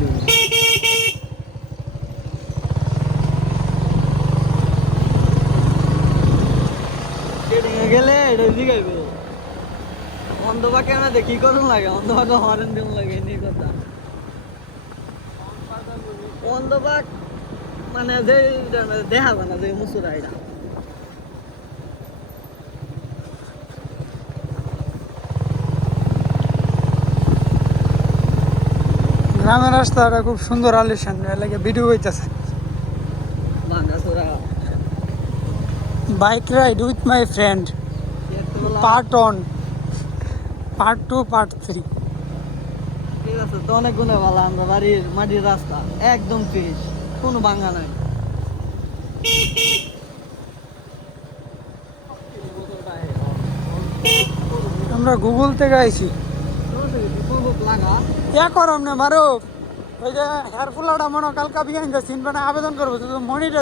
দেবো। গেলে এটা জিগাইব অন্ধবা কেন দেখি করুন লাগে অন্ধবাকে হরেন দিন লাগে নি কথা অন্ধবাক মানে যে দেখা যায় না যে মুসুরা এটা গ্রামের রাস্তাটা খুব সুন্দর আলিশান লাগে ভিডিও হইতেছে ভাঙা চোরা bike ride with my friend part 1 part 2 part 3 ঠিক আছে তো অনেক গুণে ভালো আমরা বাড়ির মাটির রাস্তা একদম ফ্রেশ কোনো ভাঙা নাই আমরা গুগল থেকে আইছি লাগা क्या करो हमने मारो ওই যে হেয়ার ফুলাটা মনে কালকা বিয়ে চিনবে না আবেদন করবো মনিটর